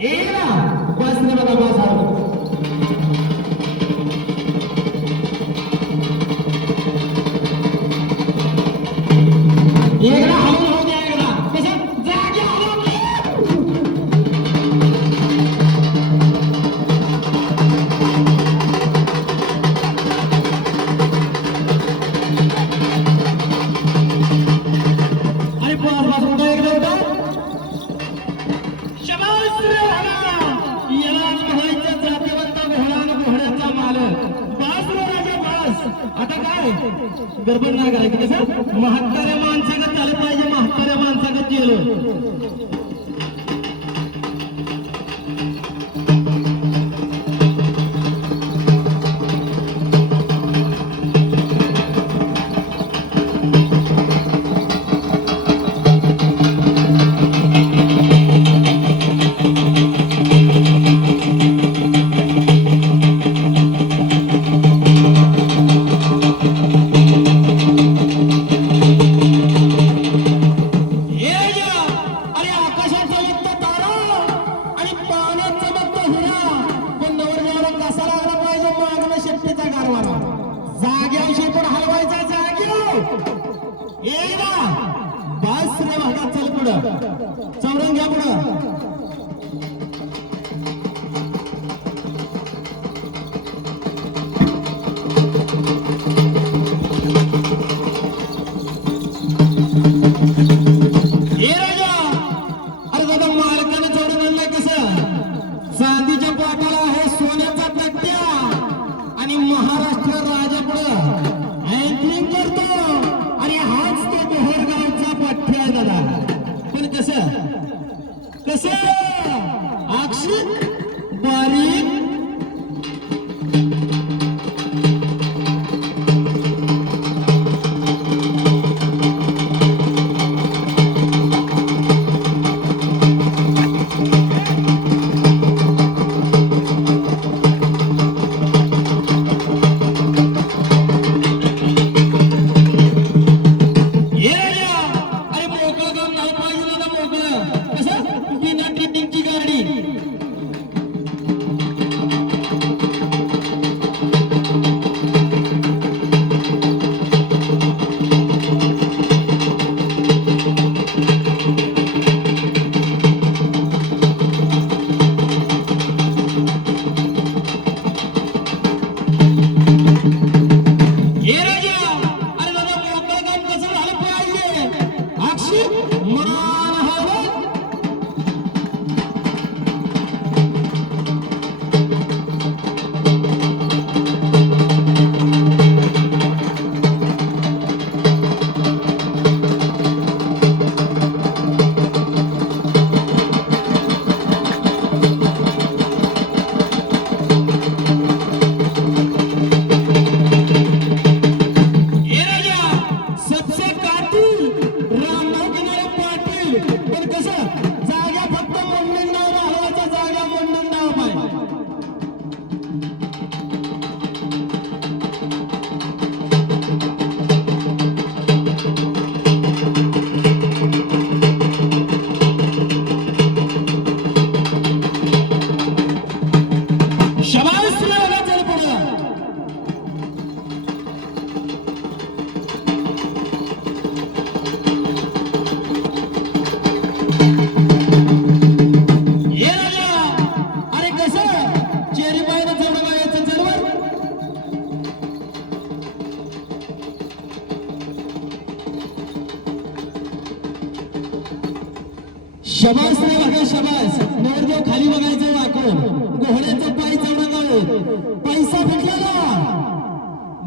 ये ना बस रे बघा बस आलो ये ना हलून हो गया ये ना कसं जागे हलून अरे बस बस उठा एकदा उठा शबास रे हला याला म्हणायचं जातीवंत घोडा घोड्याचा मालक बस रे राजा बस आता काय गडबड नाही करायची कसं म्हाताऱ्या माणसाकडे चालत पाहिजे म्हाताऱ्या माणसाकडे गेलो जाग्याविषयी पण हलवायचा जाग्याव एकदा बस रे भागात चल पुढं चौरंग घ्या पुढं हे राजा अरे दादा मालकाने चौरंग आणलाय कसं चांदीच्या पोटाला आहे सोन्याचा तट्ट्या आणि महाराष्ट्र राजा पुढं अँकरिंग करतो आणि हाच तो डोहरगावचा पठ्ठ्या दादा पण कसं कसं अक्षित बारीक शबास रे बघा शबास नवरदेव खाली बघायचं वाकून घोड्याचा पाय चढवणार पैसा भेटला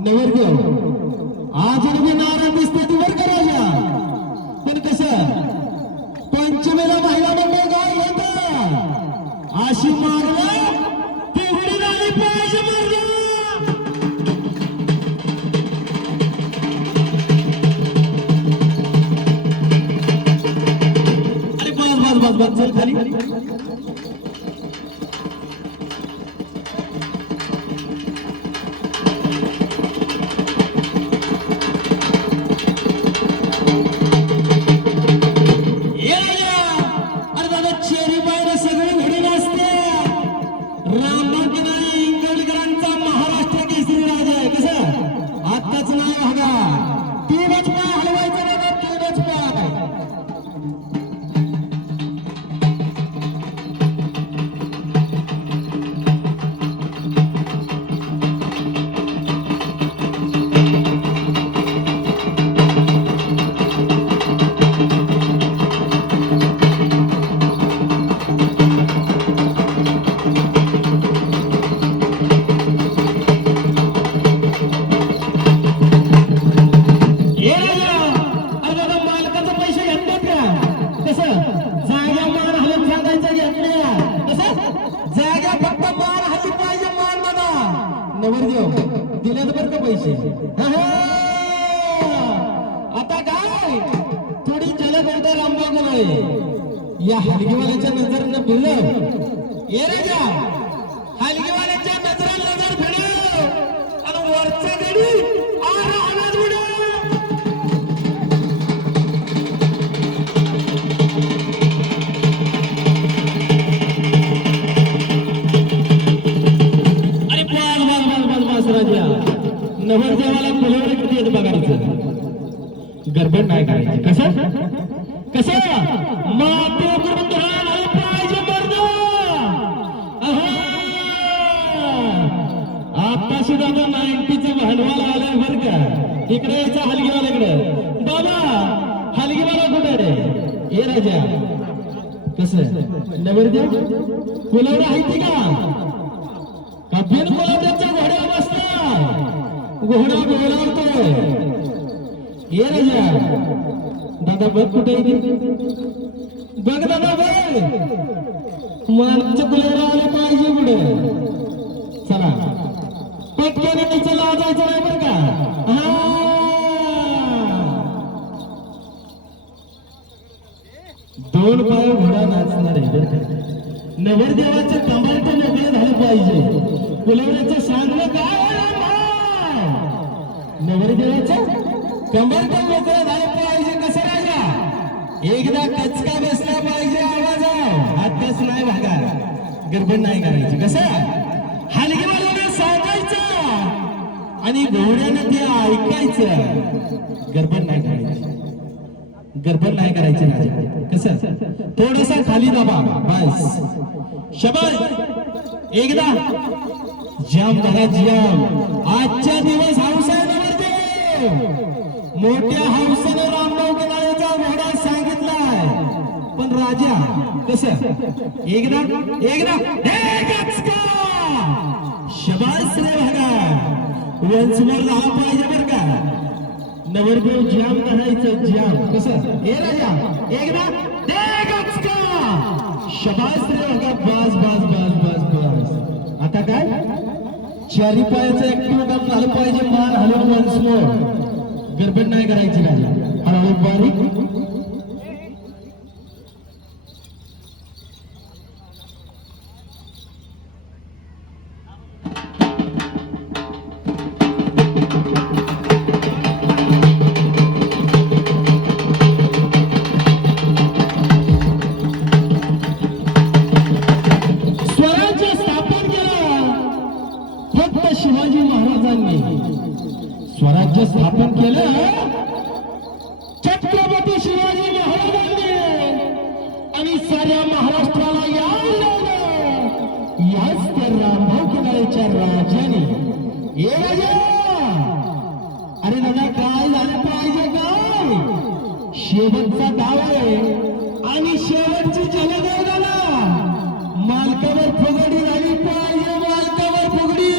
नवरदेव अजून मी नाराज दिसते तू बर करायला पण कसं पंचमेला महिला मंडळ गाव होत अशी मारला पिवडी झाली पाहिजे मारला बस चल खाली अरे दादा चेरी बाहेर सगळे घडी नसते नवरदेव दिल्यात बरं का पैसे. आता काय थोडी झलक होता रामबागुळे या हलगीवाल्याच्या नजरनं भिडलं. ये राजा हलगीवाल्याच्या नजर भिडलं आणि वरचा गडी आरामात उडलं. नवरदेवाला फुलवडी किती येत बघायचं. गडबड नाही करायची. कसं कसं माते करून राहायला पाहिजे मर्द. आता सुद्धा 90चं भांडवल आलंय बरं का. इकडे यायचं हलगीवाल्याकडे. बाबा हलगीवाला कुठे रे. ये राजा कसं नवरदेव फुलवडी आहे का बिन फुलवड्याच्या घोड्या बसला. घोडा बोलावतोय. ये राजा दादा बघ कुठे बघ दादा बघ माणसं फुलवडा आलं पाहिजे पुढे. चला पटकन चला जायचं नाही बरं का. दोन पाय घोडा नाचणार आहे बरं का. नवरदेवाचे कमालचे मोकळे झाले पाहिजे. फुलवड्याचं सांगणं काय नवरदेवाचं कंबरट मोकळं झालं पाहिजे. कसं राजा एकदा कचका बसला पाहिजे. आवाज हातच नाही भागा. गडबड नाही करायची. कसं हलगीवाल्याला सांगायचं आणि घोड्यानं ते ऐकायचं. गडबड नाही करायची. गडबड नाही करायची राजा. कसं थोडसा खाली दाबा बस. शबाश एकदा जाम धरा जाम. आजच्या दिवस हौस आहे मोठ्या हौसाने रामभाऊ गणाळेचा घोडा सांगितलाय. पण राजा कसं एकदा शबास रे बघा वंचवर झाला पाहिजे बरं का. नवरदेव जाम धरायचं जाम. कसं हे राजा एकदा शबास रे बघा. बस बस बस बस बस. आता काय चारी पायाचं ऍक्टिव्ह काम झालं पाहिजे. मान हलवून वन्स मोर. गडबड नाही करायची राजा. हळूहळू बारीक. स्वराज्य स्थापन केलं फक्त शिवाजी महाराजांनी. स्वराज्य स्थापन केलं छत्रपती शिवाजी महाराजांनी आणि साऱ्या महाराष्ट्राला याच त्या रामभाऊ गणाळेच्या राजाने. हे राजा अरे दादा काय झालं पाहिजे काय. शेवटचा डाव आहे आणि शेवटची जलदगला मालकावर फुगडी झाली पाहिजे. मालकावर फुगडी.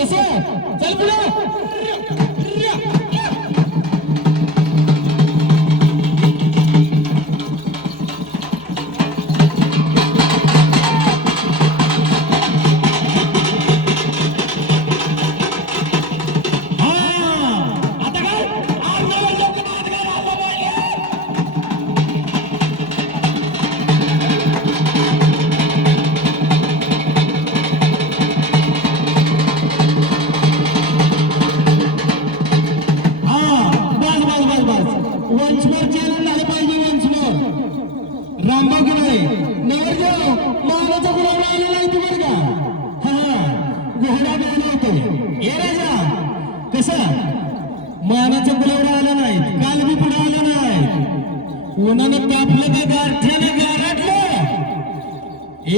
कसं चल पुढे. रामभाऊ गणाळे नवरदेव मानाचा गुलाब आलेला आहे तू बरं का. घोडा बोलवतो. हे राजा कसं मानाचा गुलाब आला नाही. काल बी पुढे आला नाही. उन्हानं कापलं का गारठ्यानं गारटलं.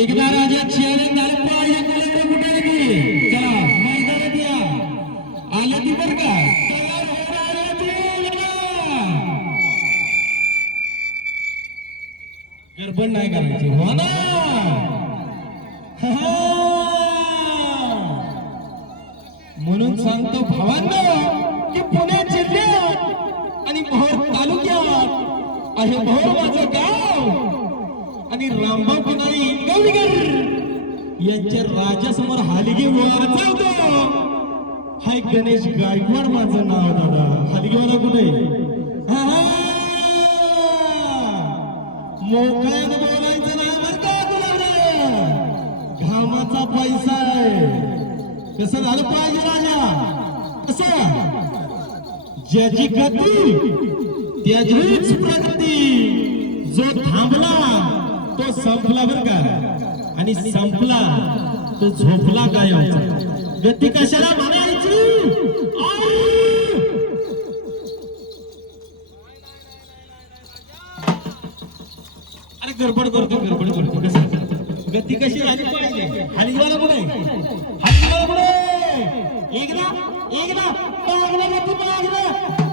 एकदा राजा चेअरिंग झालं पाहिजे. गुलाब कुठे गेली. चला मैदानात या. आलं ती बरं का. गडबड नाही करायची. हो ना. म्हणून सांगतो भावांनो की पुणे जिल्ह्यात आणि भोर तालुक्यात आहे भोर माझं गाव आणि रामभाऊ गणाळे इंगवलीकर यांच्या राजासमोर हलगी वाजवतो. हाय गणेश गायकवाड माझं नाव दादा. हलगीवाला कुठे? मोकळ्यात बोलायचं नाही बरं का तुला. घामाचा पैसा आहे. कसं झालं पाहिजे राजा? कसं? ज्याची गती त्याचीच प्रगती. जो थांबला तो संपला बरं का, आणि संपला तो झोपला काय. गती कशाला म्हणायची? अरे गडबड करतो कसं? गती कशी झाली पाहिजे? हलगीवाला कुठे? हलगीवाला कुठे? एकदा मागला गती मागला.